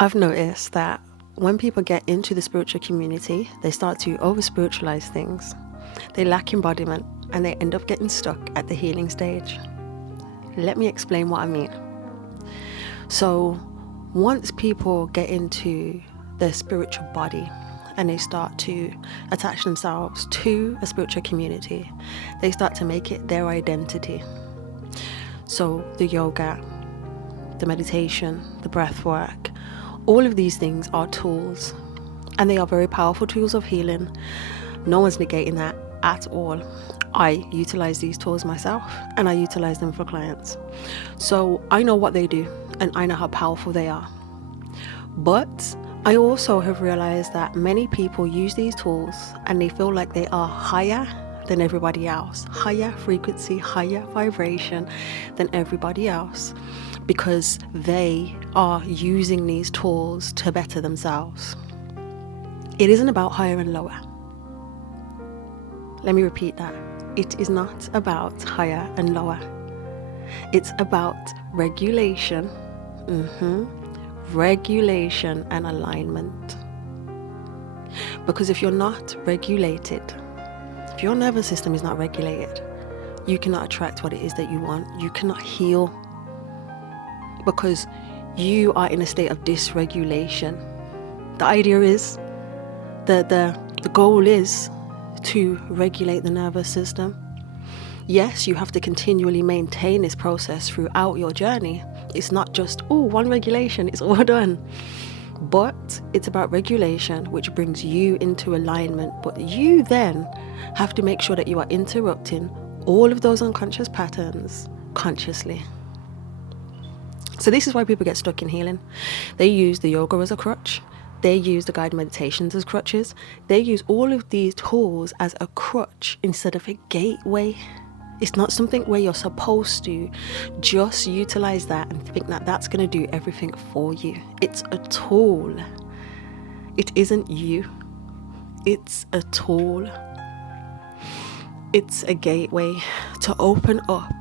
I've noticed that when people get into the spiritual community, they start to over spiritualize things. They lack embodiment and they end up getting stuck at the healing stage. Let me explain what I mean. So, once people get into their spiritual body and they start to attach themselves to a spiritual community, they start to make it their identity. So, the yoga, the meditation, the breath work, all of these things are tools, and they are very powerful tools of healing. No one's negating that at all. I utilize these tools myself, and I utilize them for clients. So I know what they do, and I know how powerful they are. But I also have realized that many people use these tools and they feel like they are higher than everybody else, higher frequency, higher vibration than everybody else, because they are using these tools to better themselves. It isn't about higher and lower. Let me repeat that. It is not about higher and lower. It's about regulation, regulation and alignment. Because if you're not regulated, if your nervous system is not regulated, you cannot attract what it is that you want. You cannot heal, because you are in a state of dysregulation. The idea is, the goal is to regulate the nervous system. Yes, you have to continually maintain this process throughout your journey. It's not just, one regulation, it's all done. But it's about regulation, which brings you into alignment. But you then have to make sure that you are interrupting all of those unconscious patterns consciously. So this is why people get stuck in healing. They use the yoga as a crutch. They use the guided meditations as crutches. They use all of these tools as a crutch instead of a gateway. It's not something where you're supposed to just utilize that and think that that's going to do everything for you. It's a tool. It isn't you. It's a tool. It's a gateway to open up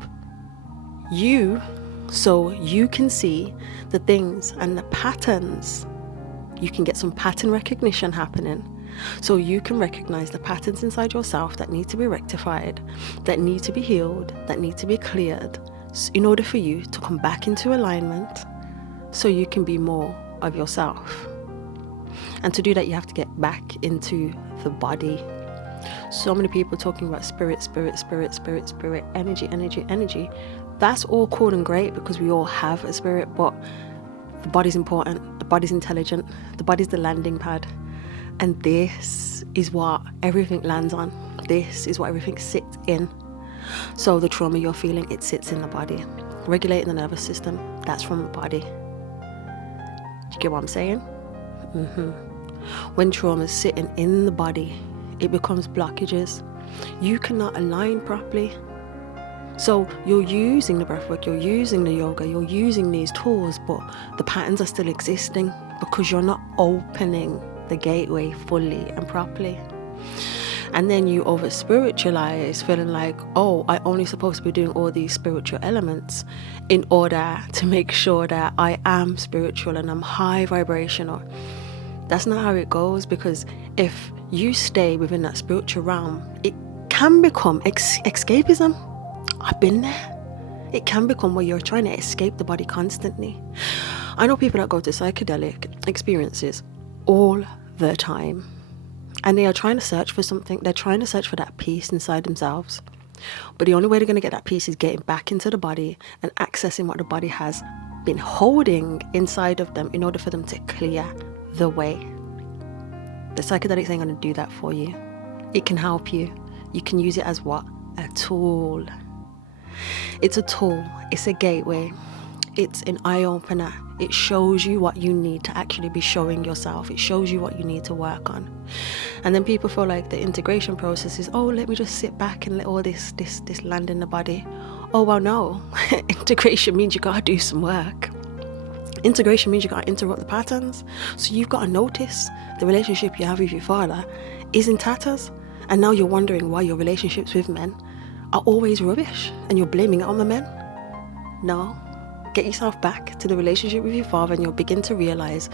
you, so you can see the things and the patterns. You can get some pattern recognition happening, so you can recognize the patterns inside yourself that need to be rectified, that need to be healed, that need to be cleared, in order for you to come back into alignment, so you can be more of yourself. And to do that, you have to get back into the body. So many people talking about spirit, energy. That's all cool and great, because we all have a spirit, but the body's important, the body's intelligent, the body's the landing pad. And this is what everything lands on. This is what everything sits in. So the trauma you're feeling, it sits in the body. Regulating the nervous system, that's from the body. Do you get what I'm saying? When trauma is sitting in the body, it becomes blockages. You cannot align properly. So you're using the breathwork, you're using the yoga, you're using these tools, but the patterns are still existing because you're not opening the gateway fully and properly. And then you over spiritualize, feeling like, I only supposed to be doing all these spiritual elements in order to make sure that I am spiritual and I'm high vibrational. That's not how it goes, because if you stay within that spiritual realm, it can become escapism. I've been there. It can become where you're trying to escape the body constantly. I know people that go to psychedelic experiences all the time, and they are trying to search for something. They're trying to search for that peace inside themselves. But the only way they're going to get that peace is getting back into the body and accessing what the body has been holding inside of them in order for them to clear the way. The psychedelics ain't going to do that for you. It can help you. You can use it as what? A tool. It's a tool. It's a gateway. It's an eye-opener. It shows you what you need to actually be showing yourself. It shows you what you need to work on. And then people feel like the integration process is, let me just sit back and let all this land in the body. Well, no. Integration means you gotta do some work. Integration means you gotta interrupt the patterns. So you've got to notice the relationship you have with your father is in tatters. And now you're wondering why your relationships with men are always rubbish and you're blaming it on the men. No. Get yourself back to the relationship with your father, and you'll begin to realize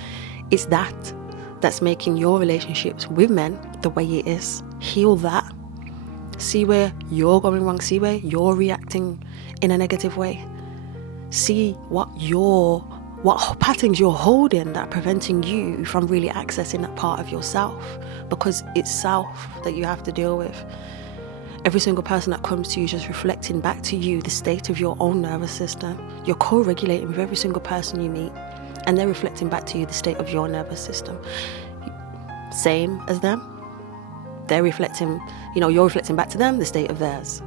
it's that's making your relationships with men the way it is. Heal that. See where you're going wrong. See where you're reacting in a negative way. See what patterns you're holding that are preventing you from really accessing that part of yourself, because it's self that you have to deal with. Every single person that comes to you is just reflecting back to you the state of your own nervous system. You're co-regulating with every single person you meet, and they're reflecting back to you the state of your nervous system. Same as them. They're reflecting, you're reflecting back to them the state of theirs.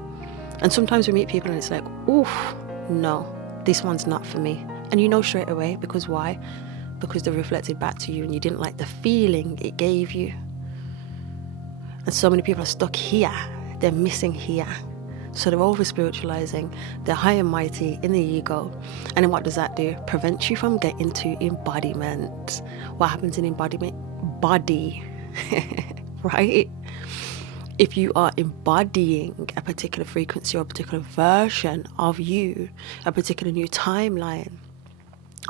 And sometimes we meet people and it's like, oof, no, this one's not for me. And you know straight away, because why? Because they reflected back to you and you didn't like the feeling it gave you. And so many people are stuck here. They're missing here. So they're over spiritualizing, they're high and mighty in the ego. And then what does that do? Prevents you from getting to embodiment. What happens in embodiment? Body, right? If you are embodying a particular frequency or a particular version of you, a particular new timeline,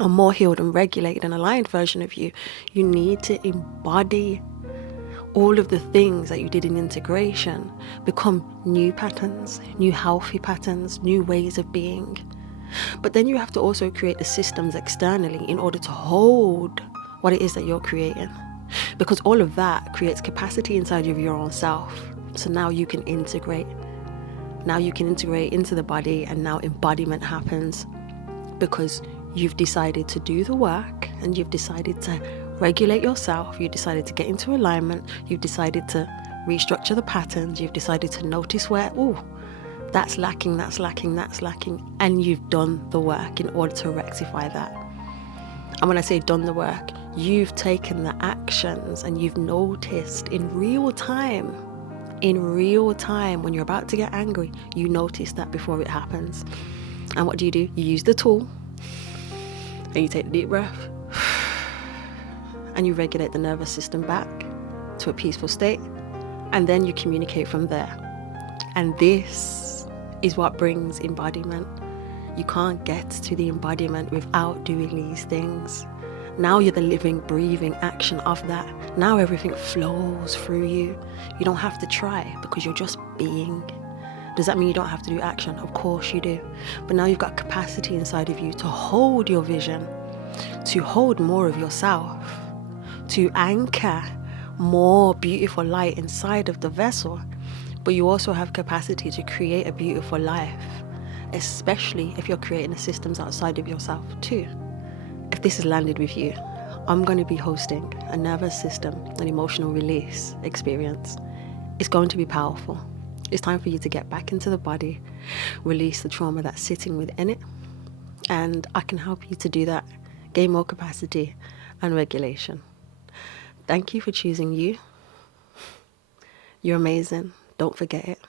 a more healed and regulated and aligned version of you, you need to embody all of the things that you did in integration, become new patterns, new healthy patterns, new ways of being. But then you have to also create the systems externally in order to hold what it is that you're creating. Because all of that creates capacity inside of your own self. So now you can integrate. Now you can integrate into the body, and now embodiment happens because you've decided to do the work, and you've decided to regulate yourself, you've decided to get into alignment, you've decided to restructure the patterns, you've decided to notice where, that's lacking, and you've done the work in order to rectify that. And when I say done the work, you've taken the actions and you've noticed in real time, when you're about to get angry, you notice that before it happens. And what do? You use the tool and you take a deep breath and you regulate the nervous system back to a peaceful state, and then you communicate from there. And this is what brings embodiment. You can't get to the embodiment without doing these things. Now you're the living, breathing action of that. Now everything flows through you. You don't have to try because you're just being. Does that mean you don't have to do action? Of course you do. But now you've got capacity inside of you to hold your vision, to hold more of yourself, to anchor more beautiful light inside of the vessel. But you also have capacity to create a beautiful life, especially if you're creating the systems outside of yourself too. If this has landed with you, I'm going to be hosting a nervous system and emotional release experience. It's going to be powerful. It's time for you to get back into the body, release the trauma that's sitting within it, and I can help you to do that, gain more capacity and regulation. Thank you for choosing you. You're amazing. Don't forget it.